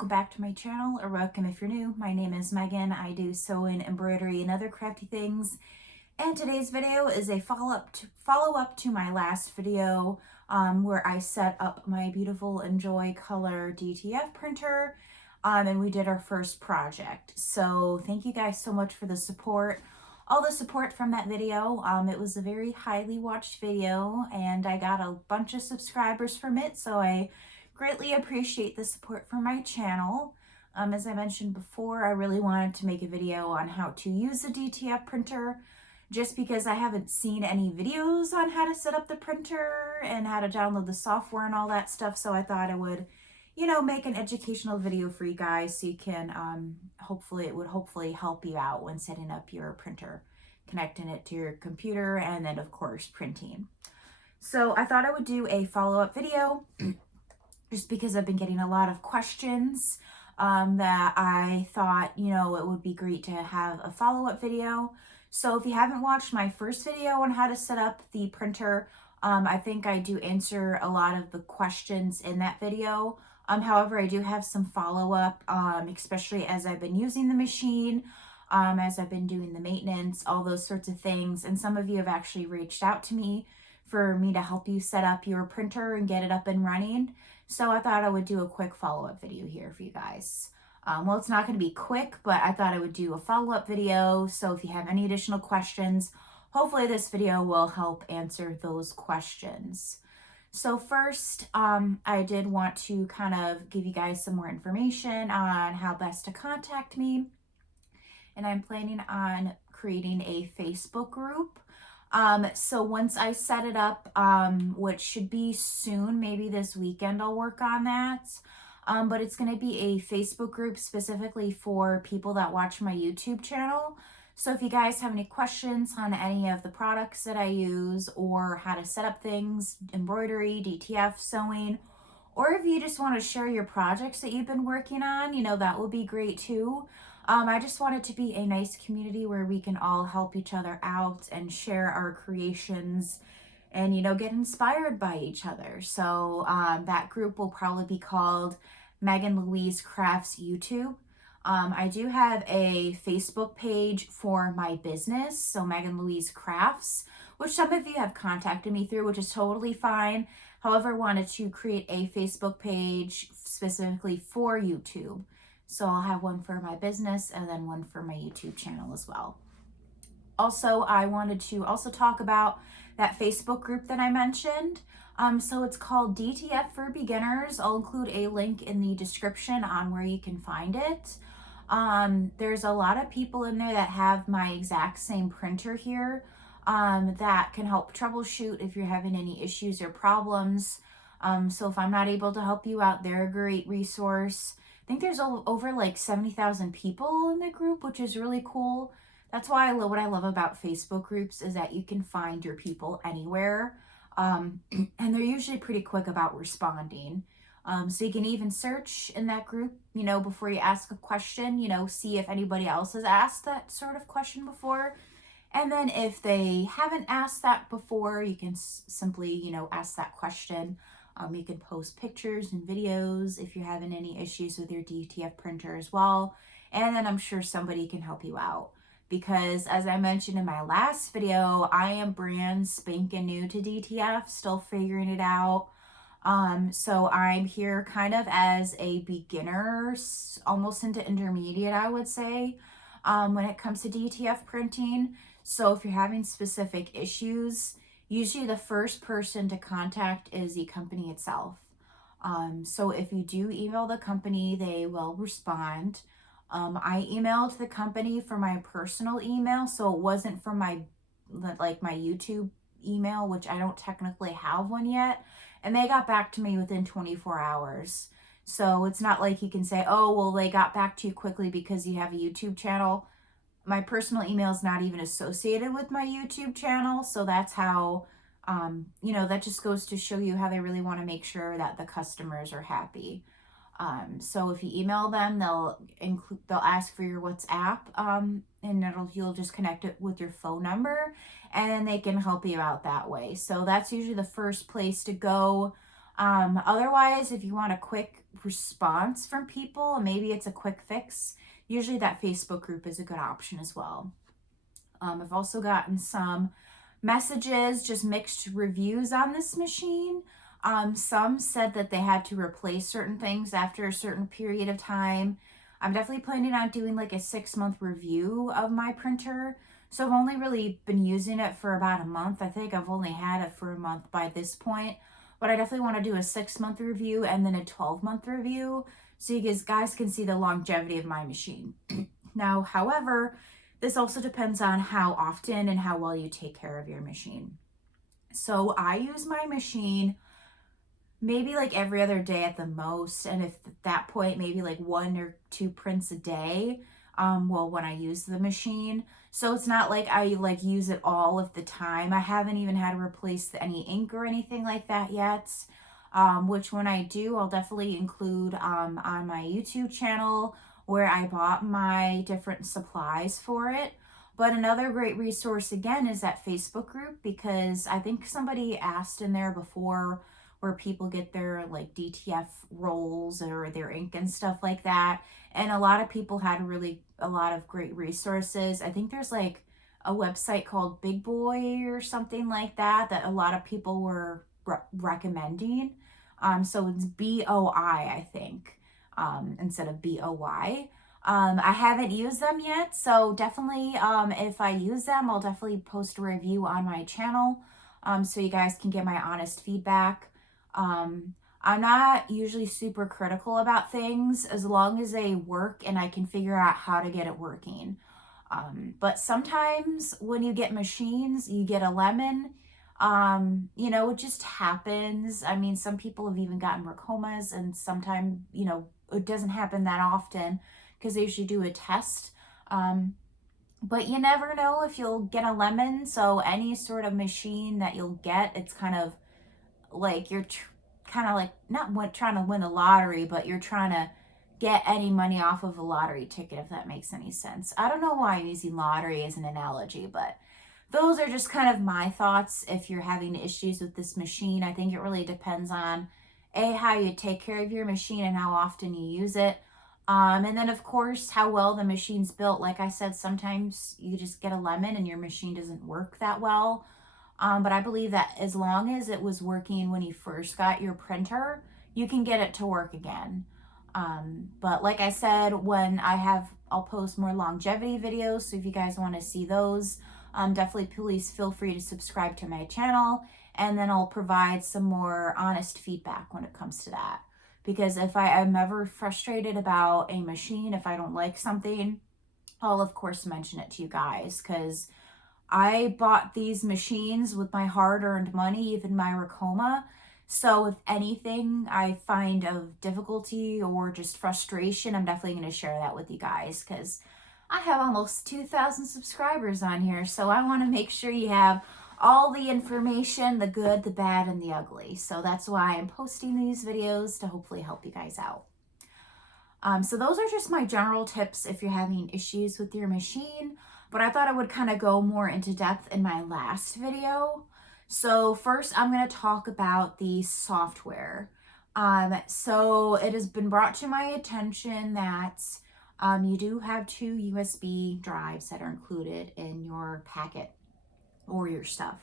welcome back to my channel, or welcome if you're new. My name is Megan. I do sewing, embroidery, and other crafty things. And today's video is a follow-up to my last video where I set up my beautiful Enjoy Color DTF printer and we did our first project. So thank you guys so much for the support. All the support from that video. It was a very highly watched video and I got a bunch of subscribers from it, so I greatly appreciate the support from my channel. As I mentioned before, I really wanted to make a video on how to use the DTF printer just because I haven't seen any videos on how to set up the printer and how to download the software and all that stuff. So I thought I would, make an educational video for you guys so you can, hopefully help you out when setting up your printer, connecting it to your computer, and then of course printing. So I thought I would do a follow-up video just because I've been getting a lot of questions that I thought, it would be great to have a follow-up video. So if you haven't watched my first video on how to set up the printer, I think I do answer a lot of the questions in that video. However, I do have some follow-up, especially as I've been using the machine, as I've been doing the maintenance, all those sorts of things. And some of you have actually reached out to me for me to help you set up your printer and get it up and running. So I thought I would do a quick follow-up video here for you guys. Well, it's not going to be quick, but I thought I would do a follow-up video. So if you have any additional questions, hopefully this video will help answer those questions. So first, I did want to kind of give you guys some more information on how best to contact me. And I'm planning on creating a Facebook group. So once I set it up, which should be soon, maybe this weekend I'll work on that. But it's going to be a Facebook group specifically for people that watch my YouTube channel. So if you guys have any questions on any of the products that I use or how to set up things, embroidery, DTF, sewing, or if you just want to share your projects that you've been working on, that would be great too. I just want it to be a nice community where we can all help each other out and share our creations and, get inspired by each other. So that group will probably be called Megan Louise Crafts YouTube. I do have a Facebook page for my business, so Megan Louise Crafts, which some of you have contacted me through, which is totally fine. However, I wanted to create a Facebook page specifically for YouTube. So I'll have one for my business and then one for my YouTube channel as well. Also, I wanted to also talk about that Facebook group that I mentioned. So it's called DTF for Beginners. I'll include a link in the description on where you can find it. There's a lot of people in there that have my exact same printer here that can help troubleshoot if you're having any issues or problems. So if I'm not able to help you out, they're a great resource. I think there's over like 70,000 people in the group, which is really cool. That's why what I love about Facebook groups is that you can find your people anywhere. And they're usually pretty quick about responding. So you can even search in that group, before you ask a question, see if anybody else has asked that sort of question before. And then if they haven't asked that before, you can simply, ask that question. You can post pictures and videos if you're having any issues with your DTF printer as well. And then I'm sure somebody can help you out. Because as I mentioned in my last video, I am brand spanking new to DTF, still figuring it out. So I'm here kind of as a beginner, almost into intermediate, I would say, when it comes to DTF printing. So if you're having specific issues, usually the first person to contact is the company itself. So if you do email the company, they will respond. I emailed the company for my personal email, so it wasn't from my YouTube email, which I don't technically have one yet. And they got back to me within 24 hours. So it's not like you can say, oh, well, they got back to you quickly because you have a YouTube channel. My personal email is not even associated with my YouTube channel. So that's how, that just goes to show you how they really want to make sure that the customers are happy. So if you email them, they'll ask for your WhatsApp, and you'll just connect it with your phone number, and they can help you out that way. So that's usually the first place to go. Otherwise, if you want a quick response from people, maybe it's a quick fix, usually that Facebook group is a good option as well. I've also gotten some messages, just mixed reviews on this machine. Some said that they had to replace certain things after a certain period of time. I'm definitely planning on doing like a 6-month review of my printer. So I've only really been using it for about a month. I think I've only had it for a month by this point. But I definitely want to do a 6-month review and then a 12-month review so you guys can see the longevity of my machine. Now, however, this also depends on how often and how well you take care of your machine. So I use my machine maybe like every other day at the most. And if at that point, maybe like 1 or 2 prints a day, when I use the machine. So it's not like I like use it all of the time. I haven't even had to replace any ink or anything like that yet. Which when I do, I'll definitely include on my YouTube channel where I bought my different supplies for it. But another great resource again is that Facebook group, because I think somebody asked in there before where people get their like DTF rolls or their ink and stuff like that. And a lot of people had a lot of great resources. I think there's like a website called Big Boy or something like that a lot of people were recommending. So it's BOI, I think, instead of BOY. I haven't used them yet, so definitely if I use them, I'll definitely post a review on my channel so you guys can get my honest feedback. I'm not usually super critical about things as long as they work and I can figure out how to get it working. But sometimes when you get machines, you get a lemon. It just happens. I mean, some people have even gotten Racomas, and sometimes, it doesn't happen that often because they usually do a test. But you never know if you'll get a lemon. So any sort of machine that you'll get, it's kind of like you're kind of like not trying to win the lottery, but you're trying to get any money off of a lottery ticket, if that makes any sense. I don't know why I'm using lottery as an analogy, but those are just kind of my thoughts. If you're having issues with this machine, I think it really depends on how you take care of your machine and how often you use it. And then of course, how well the machine's built. Like I said, sometimes you just get a lemon and your machine doesn't work that well. But I believe that as long as it was working when you first got your printer, you can get it to work again. But like I said, I'll post more longevity videos. So if you guys want to see those, definitely please feel free to subscribe to my channel. And then I'll provide some more honest feedback when it comes to that. Because if I am ever frustrated about a machine, if I don't like something, I'll of course mention it to you guys, because I bought these machines with my hard-earned money, even my Racoma. So if anything I find of difficulty or just frustration, I'm definitely going to share that with you guys, because I have almost 2,000 subscribers on here. So I want to make sure you have all the information, the good, the bad, and the ugly. So that's why I'm posting these videos, to hopefully help you guys out. So those are just my general tips if you're having issues with your machine. But I thought I would kind of go more into depth in my last video. So first I'm going to talk about the software. So it has been brought to my attention that you do have 2 USB drives that are included in your packet or your stuff.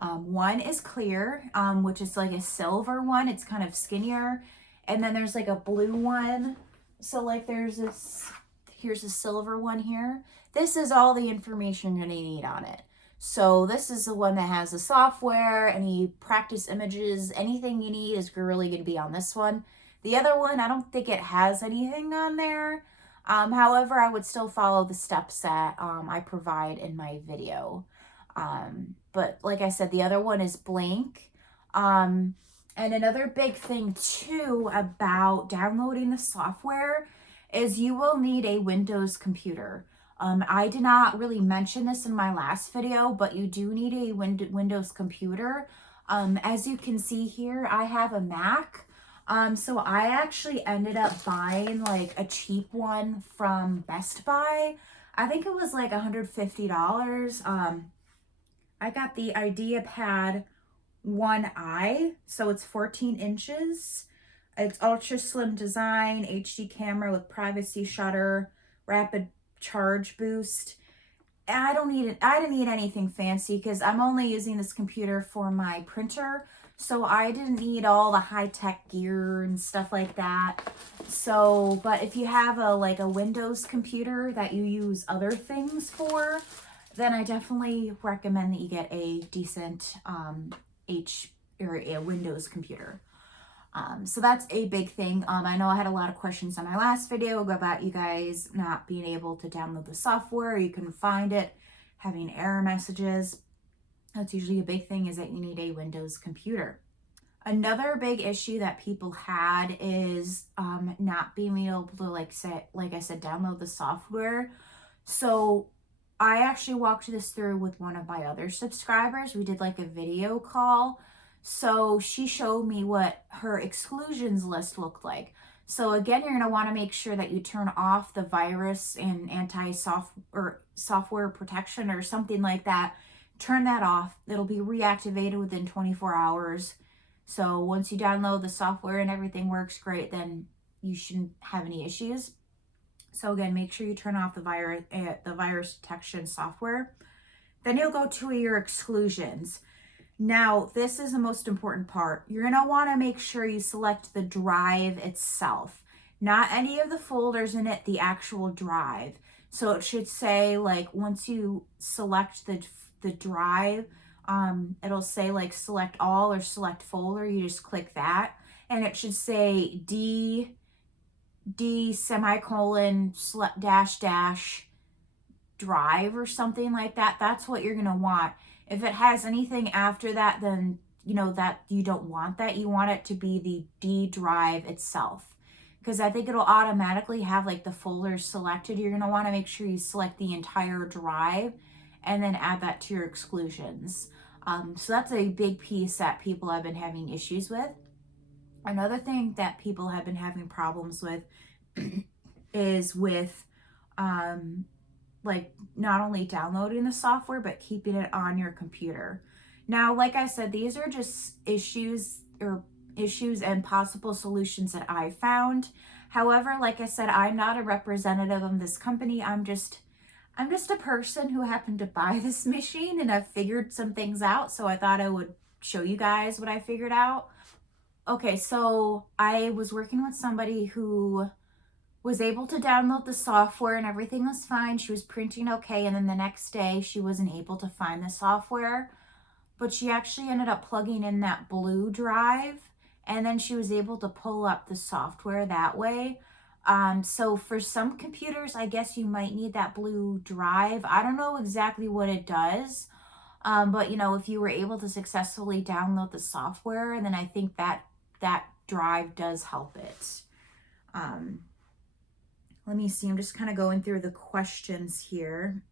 One is clear, which is like a silver one. It's kind of skinnier. And then there's like a blue one. So like here's a silver one here. This is all the information you're going to need on it. So this is the one that has the software, any practice images, anything you need is really going to be on this one. The other one, I don't think it has anything on there. However, I would still follow the steps that I provide in my video. But like I said, the other one is blank. And another big thing too about downloading the software is you will need a Windows computer. I did not really mention this in my last video, but you do need a Windows computer. As you can see here, I have a Mac. So I actually ended up buying like a cheap one from Best Buy. I think it was like $150. I got the IdeaPad one eye, so it's 14 inches. It's ultra slim design, HD camera with privacy shutter, rapid charge boost. I didn't need anything fancy because I'm only using this computer for my printer. So I didn't need all the high-tech gear and stuff like that. So, but if you have a Windows computer that you use other things for, then I definitely recommend that you get a decent or a Windows computer. So that's a big thing. I know I had a lot of questions on my last video about you guys not being able to download the software, you couldn't find it, having error messages. That's usually a big thing, is that you need a Windows computer. Another big issue that people had is not being able to, like I said, download the software. So I actually walked this through with one of my other subscribers. We did like a video call. So she showed me what her exclusions list looked like. So again, you're going to want to make sure that you turn off the virus and software protection or something like that. Turn that off. It'll be reactivated within 24 hours. So once you download the software and everything works great, then you shouldn't have any issues. So again, make sure you turn off the virus detection software. Then you'll go to your exclusions. Now, this is the most important part. You're going to want to make sure you select the drive itself, not any of the folders in it, the actual drive. So it should say, like, once you select the drive, it'll say like select all or select folder. You just click that and it should say D semicolon dash drive or something like that. That's what you're going to want. If it has anything after that, then you know that you don't want that. You want it to be the D drive itself, because I think it'll automatically have like the folders selected. You're going to want to make sure you select the entire drive and then add that to your exclusions. So that's a big piece that people have been having issues with. Another thing that people have been having problems with is with like not only downloading the software, but keeping it on your computer. Now, like I said, these are just issues and possible solutions that I found. However, like I said, I'm not a representative of this company. I'm just a person who happened to buy this machine, and I've figured some things out. So I thought I would show you guys what I figured out. Okay, so I was working with somebody who was able to download the software and everything was fine. She was printing okay, and then the next day she wasn't able to find the software, but she actually ended up plugging in that blue drive, and then she was able to pull up the software that way. So for some computers, I guess you might need that blue drive. I don't know exactly what it does, but you know, if you were able to successfully download the software, then I think that drive does help it. Let me see, I'm just kind of going through the questions here.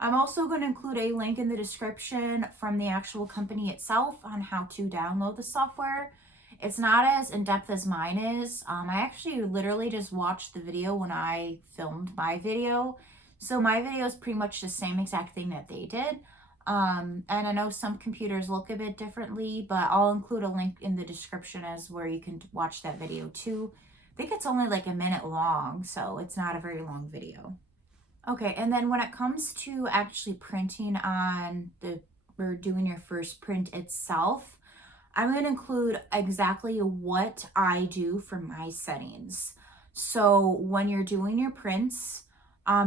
I'm also going to include a link in the description from the actual company itself on how to download the software. It's not as in-depth as mine is. I actually literally just watched the video when I filmed my video. So my video is pretty much the same exact thing that they did. And I know some computers look a bit differently, but I'll include a link in the description as where you can watch that video too. I think it's only like a minute long, so it's not a very long video. Okay, and then when it comes to actually printing on or doing your first print itself, I'm going to include exactly what I do for my settings. So when you're doing your prints,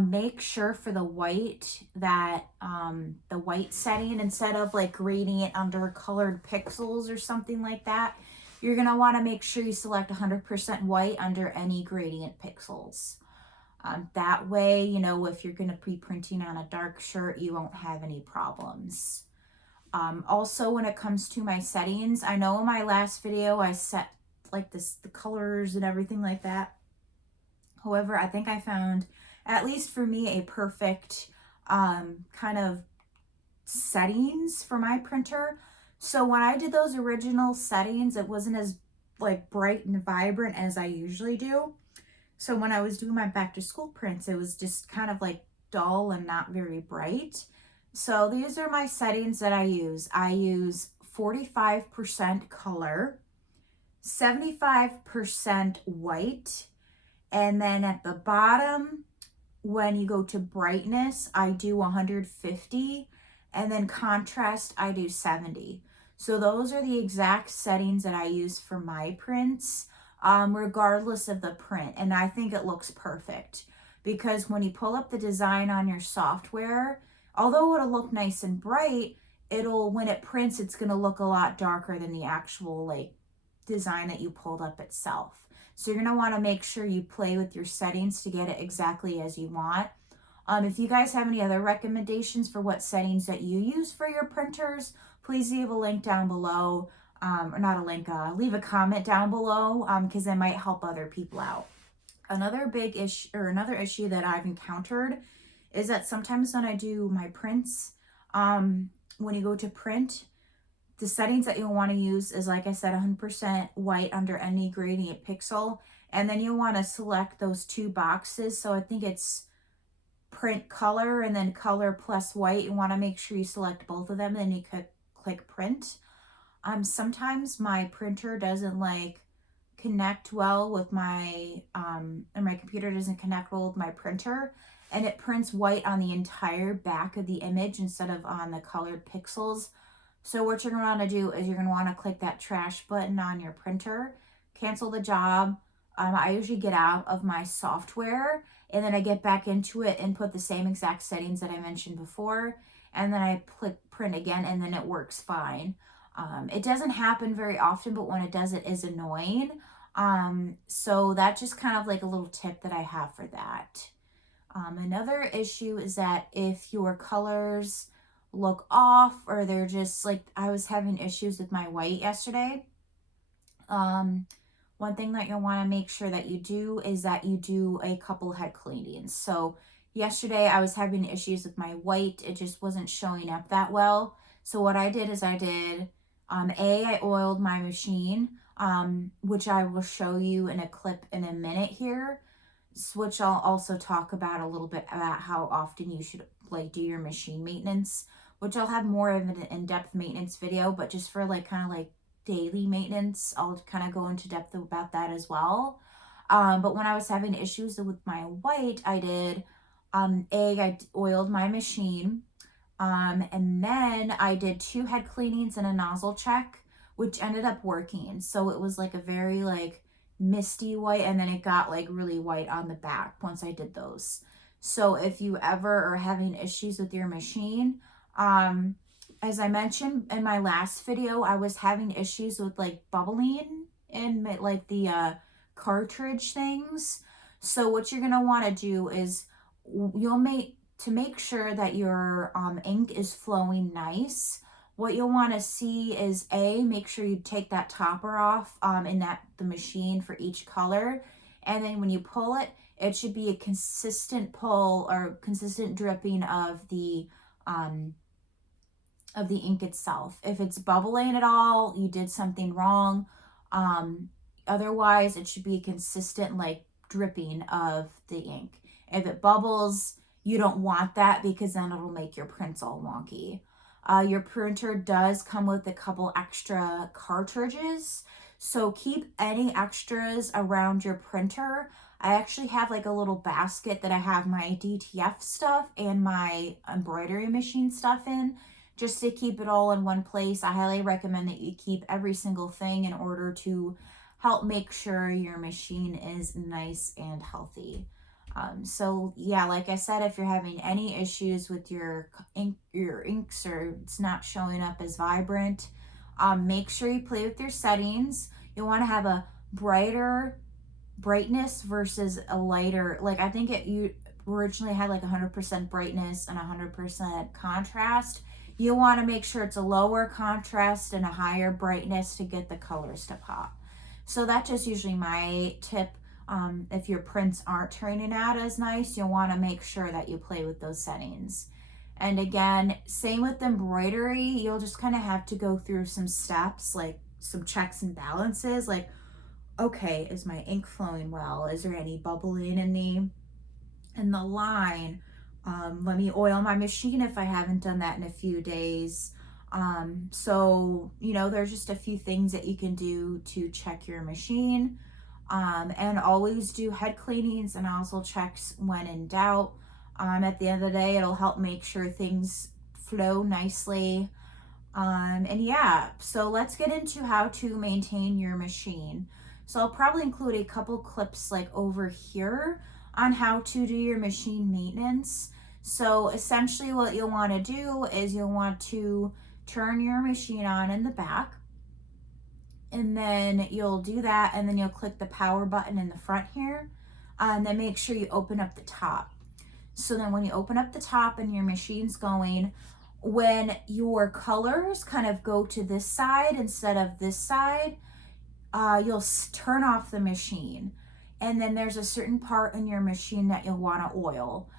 make sure for the white that the white setting, instead of like gradient under colored pixels or something like that, you're going to want to make sure you select 100% white under any gradient pixels. That way, you know, if you're going to be printing on a dark shirt, you won't have any problems. Also, when it comes to my settings, I know in my last video I set like the colors and everything like that. However, I think I found, at least for me, a perfect kind of settings for my printer. So when I did those original settings, it wasn't as like bright and vibrant as I usually do. So when I was doing my back to school prints, it was just kind of like dull and not very bright. So these are my settings that I use. I use 45% color, 75% white, and then at the bottom, when you go to brightness, I do 150, and then contrast, I do 70. So those are the exact settings that I use for my prints, regardless of the print. And I think it looks perfect because when you pull up the design on your software, although it'll look nice and bright, when it prints, it's gonna look a lot darker than the actual like design that you pulled up itself. So you're gonna wanna make sure you play with your settings to get it exactly as you want. If you guys have any other recommendations for what settings that you use for your printers, please leave a link down below, or not a link, leave a comment down below, because it might help other people out. Another big issue, or another issue that I've encountered is that sometimes when I do my prints, when you go to print, the settings that you'll want to use is, like I said, 100% white under any gradient pixel. And then you'll want to select those two boxes. So I think it's print color and then color plus white. You want to make sure you select both of them and you could click print. Sometimes my printer doesn't like connect well with my, or my computer doesn't connect well with my printer, and it prints white on the entire back of the image instead of on the colored pixels. So what you're going to want to do is you're going to want to click that trash button on your printer, cancel the job. I usually get out of my software and then I get back into it and put the same exact settings that I mentioned before. And then I click print again and then it works fine. It doesn't happen very often, but when it does, it is annoying. So that's just kind of like a little tip that I have for that. Another issue is that if your colors look off or they're just like, I was having issues with my white yesterday. One thing that you'll want to make sure that you do is that you do a couple head cleanings. So yesterday I was having issues with my white. It just wasn't showing up that well. So what I did is I oiled my machine, which I will show you in a clip in a minute here, which I'll also talk about a little bit about how often you should like do your machine maintenance, which I'll have more of an in-depth maintenance video, but just for like kind of like daily maintenance, I'll kind of go into depth about that as well. But when I was having issues with my white, I oiled my machine, and then I did 2 head cleanings and a nozzle check, which ended up working. So it was like a very like misty white, and then it got like really white on the back once I did those. So if you ever are having issues with your machine, as I mentioned in my last video, I was having issues with like bubbling in like the cartridge things. So what you're gonna want to do is to make sure that your ink is flowing nice. What you'll want to see is make sure you take that topper off in the machine for each color, and then when you pull it, it should be a consistent pull or consistent dripping of the ink itself. If it's bubbling at all, you did something wrong. Otherwise, it should be a consistent like dripping of the ink. If it bubbles, you don't want that because then it'll make your prints all wonky. Your printer does come with a couple extra cartridges, so keep any extras around your printer. I actually have like a little basket that I have my DTF stuff and my embroidery machine stuff in, just to keep it all in one place. I highly recommend that you keep every single thing in order to help make sure your machine is nice and healthy. So yeah, like I said, if you're having any issues with your inks or it's not showing up as vibrant, make sure you play with your settings. You want to have a brighter brightness versus a lighter, like I think you originally had like 100% brightness and 100% contrast. You want to make sure it's a lower contrast and a higher brightness to get the colors to pop. So that's just usually my tip. If your prints aren't turning out as nice, you'll want to make sure that you play with those settings. And again, same with embroidery, you'll just kind of have to go through some steps, like some checks and balances, like, okay, is my ink flowing well? Is there any bubbling in the line? Let me oil my machine if I haven't done that in a few days. So, you know, there's just a few things that you can do to check your machine. And always do head cleanings and also checks when in doubt. At the end of the day, it'll help make sure things flow nicely. And yeah, so let's get into how to maintain your machine. So I'll probably include a couple clips like over here on how to do your machine maintenance. So essentially what you'll want to do is you'll want to turn your machine on in the back, and then you'll do that, and then you'll click the power button in the front here, and then make sure you open up the top. So then when you open up the top and your machine's going, when your colors kind of go to this side instead of this side, you'll turn off the machine. And then there's a certain part in your machine that you'll want to oil,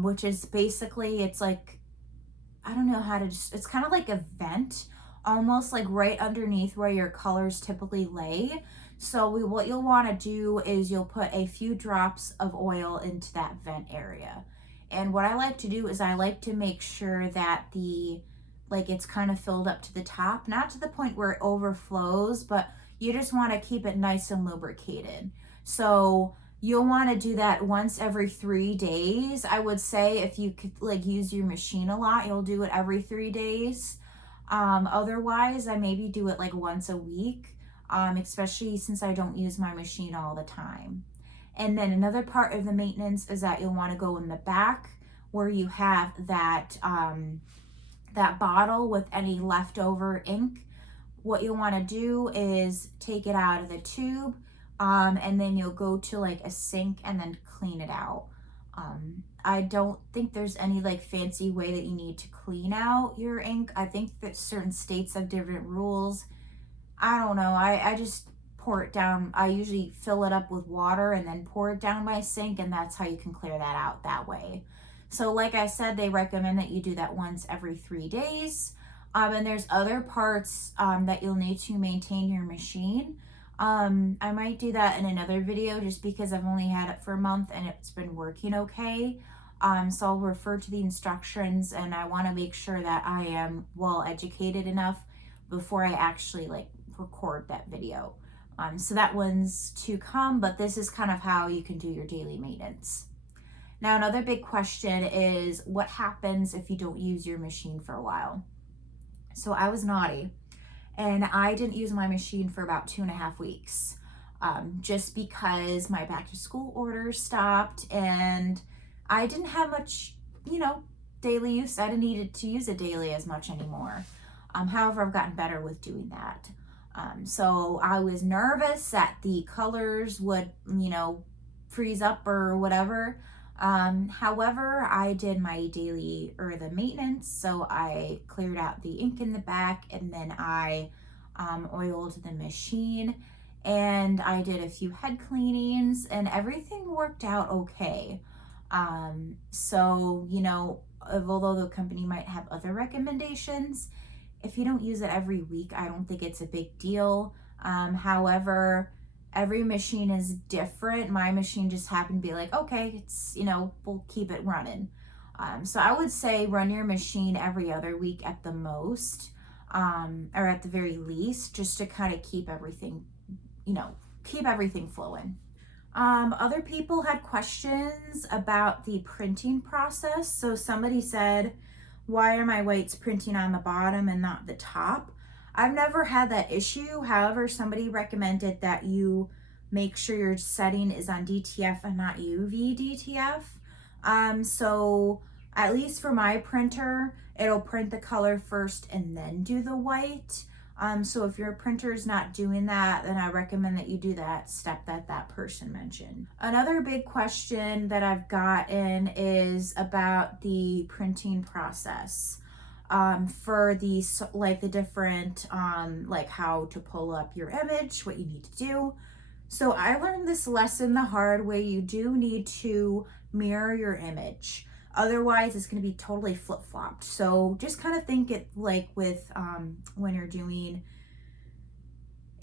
which is basically, it's like, I don't know how to just, it's kind of like a vent, almost like right underneath where your colors typically lay. So what you'll want to do is you'll put a few drops of oil into that vent area. And what I like to do is I like to make sure that it's kind of filled up to the top, not to the point where it overflows, but you just want to keep it nice and lubricated. So you'll want to do that once every 3 days. I would say if you could use your machine a lot, you'll do it every 3 days. Otherwise, I maybe do it like once a week, especially since I don't use my machine all the time. And then another part of the maintenance is that you'll want to go in the back where you have that, that bottle with any leftover ink. What you'll want to do is take it out of the tube, and then you'll go to like a sink and then clean it out. I don't think there's any fancy way that you need to clean out your ink. I think that certain states have different rules. I don't know. I just pour it down. I usually fill it up with water and then pour it down my sink, and that's how you can clear that out that way. So like I said, they recommend that you do that once every 3 days. And there's other parts that you'll need to maintain your machine. I might do that in another video just because I've only had it for a month and it's been working okay. So I'll refer to the instructions, and I want to make sure that I am well educated enough before I actually record that video. So that one's to come, but this is kind of how you can do your daily maintenance. Now, another big question is what happens if you don't use your machine for a while? So I was naughty and I didn't use my machine for about 2.5 weeks, just because my back to school orders stopped and I didn't have much, daily use. I didn't need to use it daily as much anymore. However, I've gotten better with doing that. So I was nervous that the colors would, freeze up or whatever. However, I did my daily the maintenance. So I cleared out the ink in the back, and then I oiled the machine, and I did a few head cleanings, and everything worked out okay. So, although the company might have other recommendations, if you don't use it every week, I don't think it's a big deal. However, every machine is different. My machine just happened to be like, okay, it's, we'll keep it running. So I would say run your machine every other week at the most, or at the very least, just to kind of keep everything, flowing. Other people had questions about the printing process. So somebody said, why are my whites printing on the bottom and not the top? I've never had that issue. However, somebody recommended that you make sure your setting is on DTF and not UV DTF. So at least for my printer, it'll print the color first and then do the white. So if your printer is not doing that, then I recommend that you do that step that person mentioned. Another big question that I've gotten is about the printing process. For the different, how to pull up your image, what you need to do. So I learned this lesson the hard way. You do need to mirror your image. Otherwise, it's going to be totally flip-flopped. So just kind of think it with when you're doing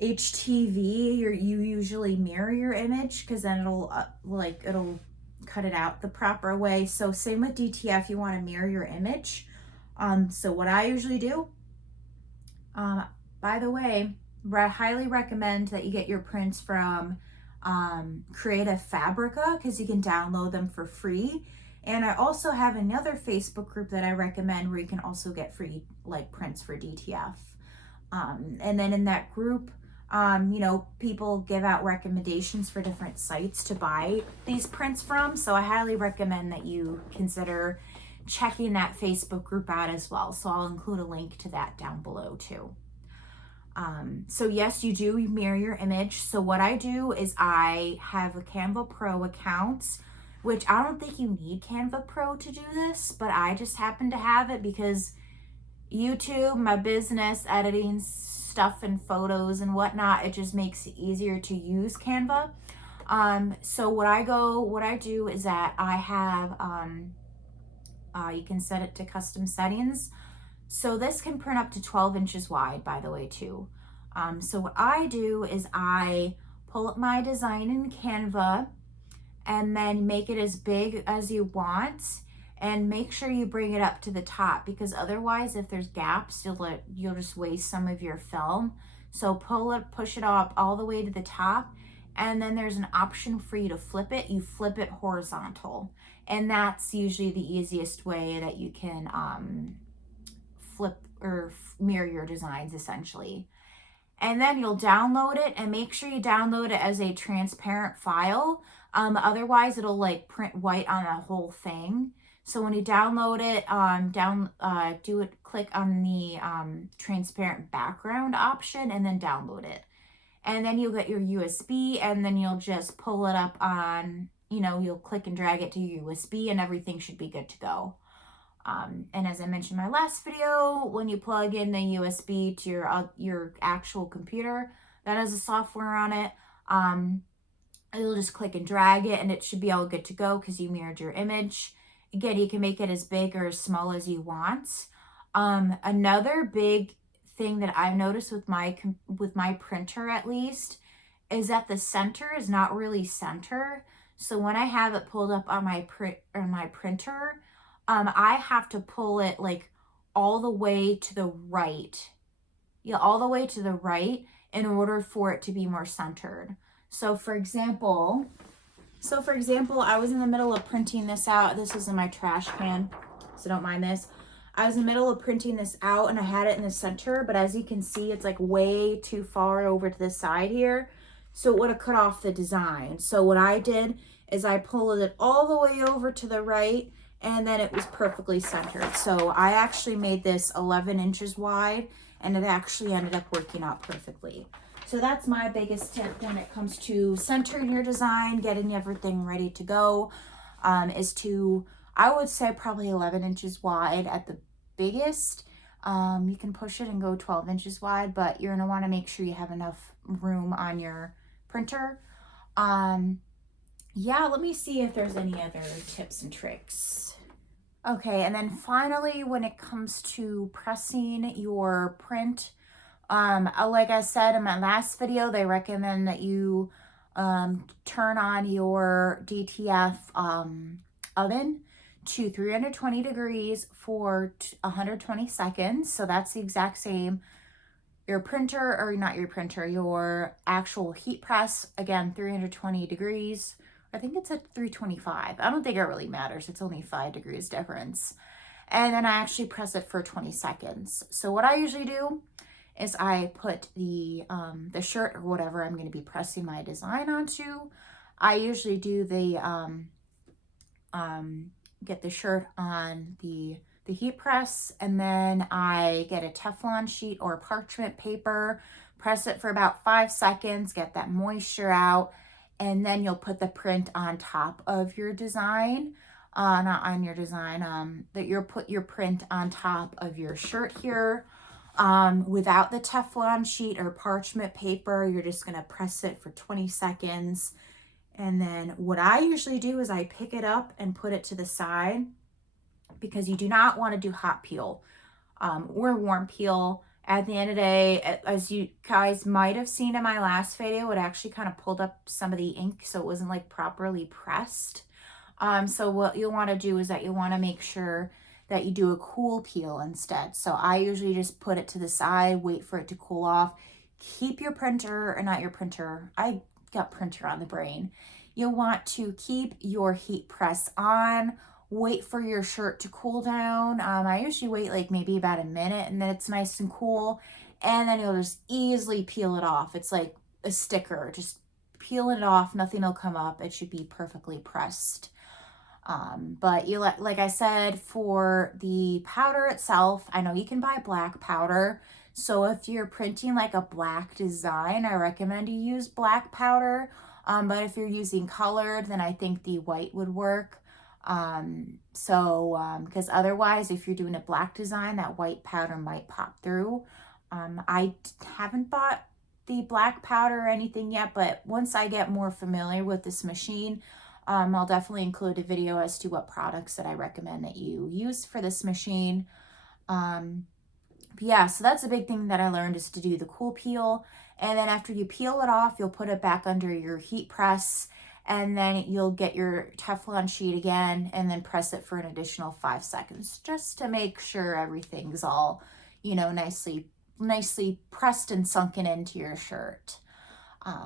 HTV, you usually mirror your image because then it'll cut it out the proper way. So same with DTF, you want to mirror your image. So what I usually do, by the way, I highly recommend that you get your prints from Creative Fabrica, because you can download them for free. And I also have another Facebook group that I recommend where you can also get free like prints for DTF. And then in that group, you know, people give out recommendations for different sites to buy these prints from. So I highly recommend that you consider checking that Facebook group out as well. So I'll include a link to that down below too. So yes, you do mirror your image. So what I do is I have a Canva Pro account, which I don't think you need Canva Pro to do this, but I just happen to have it because YouTube, my business, editing stuff and photos and whatnot, it just makes it easier to use Canva. So what I do is that I have, you can set it to custom settings. So this can print up to 12 inches wide, by the way, too. So what I do is I pull up my design in Canva and then make it as big as you want, and make sure you bring it up to the top, because otherwise if there's gaps, you'll just waste some of your film. So push it up all the way to the top, and then there's an option for you to flip it. You flip it horizontal, and that's usually the easiest way that you can flip or mirror your designs essentially. And then you'll download it, and make sure you download it as a transparent file. Otherwise it'll like print white on the whole thing. So when you download it, click on the transparent background option and then download it. And then you'll get your USB, and then you'll just pull it up on, you know, you'll click and drag it to your USB, and everything should be good to go. And as I mentioned in my last video, when you plug in the USB to your actual computer that has a software on it, you'll just click and drag it, and it should be all good to go because you mirrored your image. Again, you can make it as big or as small as you want. Another big thing that I've noticed with my printer, at least, is that the center is not really center. So when I have it pulled up on my printer, I have to pull it like all the way to the right. Yeah, all the way to the right in order for it to be more centered. So for example, I was in the middle of printing this out. This was in my trash can, so don't mind this. I was in the middle of printing this out, and I had it in the center, but as you can see, it's like way too far over to the side here. So it would have cut off the design. So what I did is I pulled it all the way over to the right, and then it was perfectly centered. So I actually made this 11 inches wide, and it actually ended up working out perfectly. So that's my biggest tip when it comes to centering your design, getting everything ready to go, is to, I would say probably 11 inches wide at the biggest. You can push it and go 12 inches wide, but you're gonna wanna make sure you have enough room on your printer. Yeah, let me see if there's any other tips and tricks. Okay, and then finally, when it comes to pressing your print, like I said in my last video, they recommend that you turn on your DTF oven to 320 degrees for 120 seconds. So that's the exact same. Your printer, or not your printer, your actual heat press, again, 320 degrees. I think it's at 325. I don't think it really matters. It's only 5 degrees difference. And then I actually press it for 20 seconds. So what I usually do is I put the shirt or whatever I'm going to be pressing my design onto. I usually do the get the shirt on the heat press, and then I get a Teflon sheet or parchment paper, press it for about 5 seconds, get that moisture out, and then you'll put the print on top of your design. Not on your design, that you'll put your print on top of your shirt here. Without the Teflon sheet or parchment paper, you're just going to press it for 20 seconds. And then what I usually do is I pick it up and put it to the side, because you do not want to do hot peel or warm peel. At the end of the day, as you guys might have seen in my last video, it actually kind of pulled up some of the ink, so it wasn't like properly pressed. So what you'll want to do is that you'll want to make sure that you do a cool peel instead. So I usually just put it to the side, wait for it to cool off. Keep your printer, or not your printer, I got printer on the brain. You'll want to keep your heat press on, wait for your shirt to cool down. I usually wait like maybe about a minute, and then it's nice and cool. And then you'll just easily peel it off. It's like a sticker, just peel it off, nothing will come up. It should be perfectly pressed. But you like I said, for the powder itself, I know you can buy black powder. So if you're printing like a black design, I recommend you use black powder. But if you're using colored, then I think the white would work. Because otherwise, if you're doing a black design, that white powder might pop through. I haven't bought the black powder or anything yet, but once I get more familiar with this machine, I'll definitely include a video as to what products that I recommend that you use for this machine. But yeah, so that's a big thing that I learned, is to do the cool peel. And then after you peel it off, you'll put it back under your heat press, and then you'll get your Teflon sheet again and then press it for an additional 5 seconds just to make sure everything's all, you know, nicely pressed and sunken into your shirt.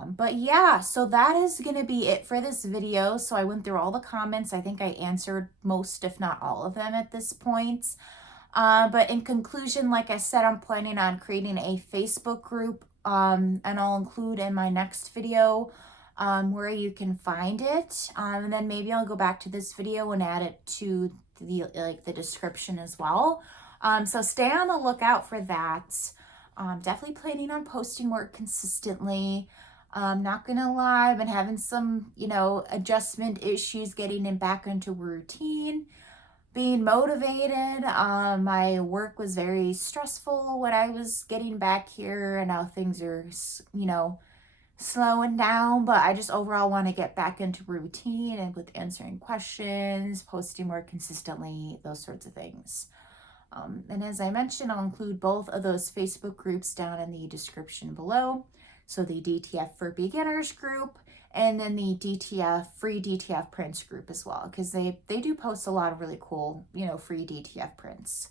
But yeah, so that is going to be it for this video. So I went through all the comments. I think I answered most, if not all of them at this point. But in conclusion, like I said, I'm planning on creating a Facebook group, and I'll include in my next video where you can find it. And then maybe I'll go back to this video and add it to the description as well. So stay on the lookout for that. Definitely planning on posting more consistently. Not gonna lie, I've been having some, adjustment issues getting back into routine, being motivated. My work was very stressful when I was getting back here, and now things are, slowing down, but I just overall want to get back into routine and with answering questions, posting more consistently, those sorts of things. And as I mentioned, I'll include both of those Facebook groups down in the description below. So the DTF for Beginners group, and then the DTF free DTF prints group as well, because they do post a lot of really cool, free DTF prints.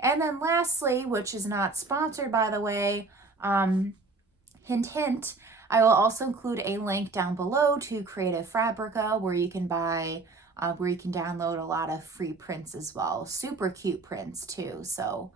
And then lastly, which is not sponsored by the way, hint hint, I will also include a link down below to Creative Fabrica where you can buy where you can download a lot of free prints as well. Super cute prints too. So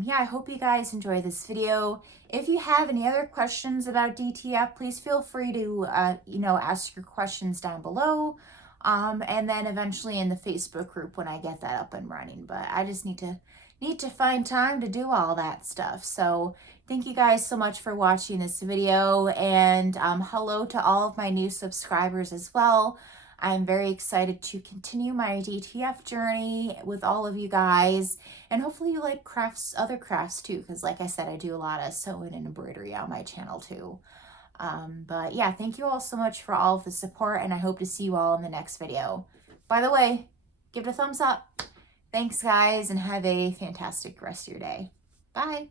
yeah, I hope you guys enjoy this video. If you have any other questions about DTF, please feel free to, ask your questions down below. And then eventually in the Facebook group when I get that up and running. But I just need to find time to do all that stuff. So thank you guys so much for watching this video, and hello to all of my new subscribers as well. I'm very excited to continue my DTF journey with all of you guys, and hopefully you like other crafts too, because like I said, I do a lot of sewing and embroidery on my channel too. But yeah, thank you all so much for all of the support, and I hope to see you all in the next video. By the way, give it a thumbs up. Thanks guys, and have a fantastic rest of your day. Bye.